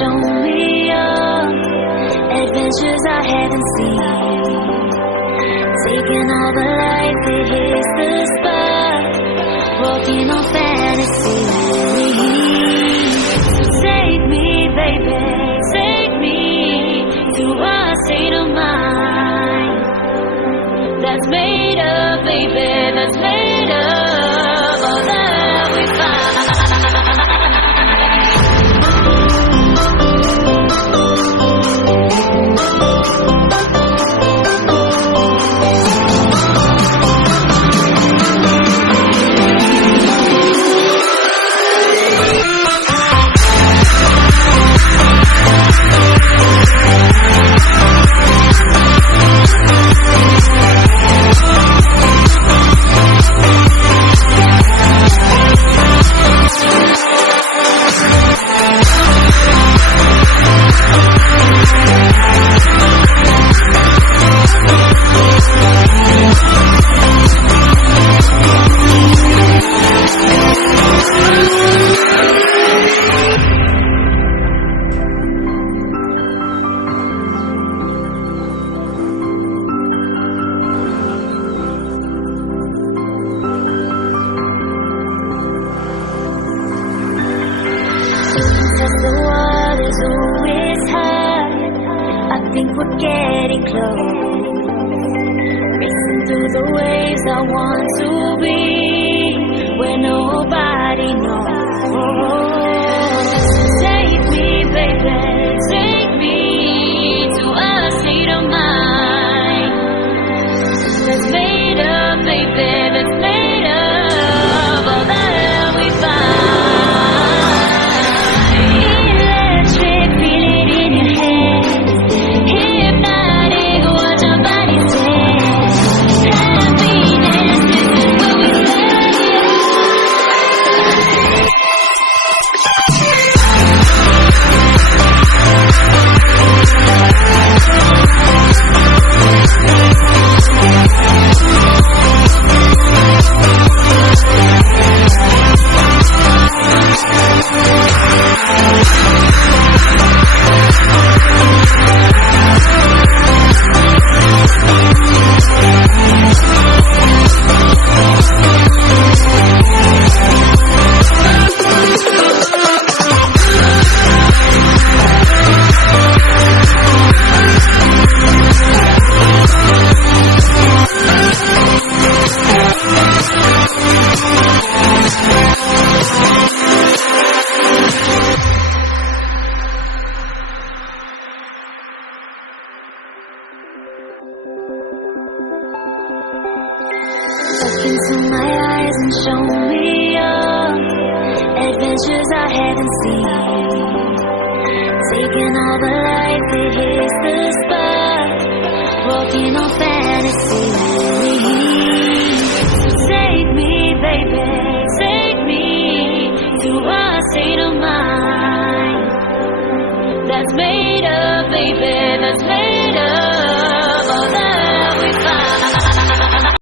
show me all adventures I haven't seen. Taking all the light that hits the spot, walking on fantasy. So take me, baby, take me to a state of mind that's made of, baby, that's made of all that we find. The water's always high. I think we're getting close. Racing through the waves, I want to be where nobody knows. Take me, baby, take me to a state of mind that's made of, baby, that's made of all that we find. Look into my eyes and show me all adventures I haven't seen. Taking all the light that hits the spot, walking on fantasy. So take me, baby, take me to a state of mind that's made of, baby, that's made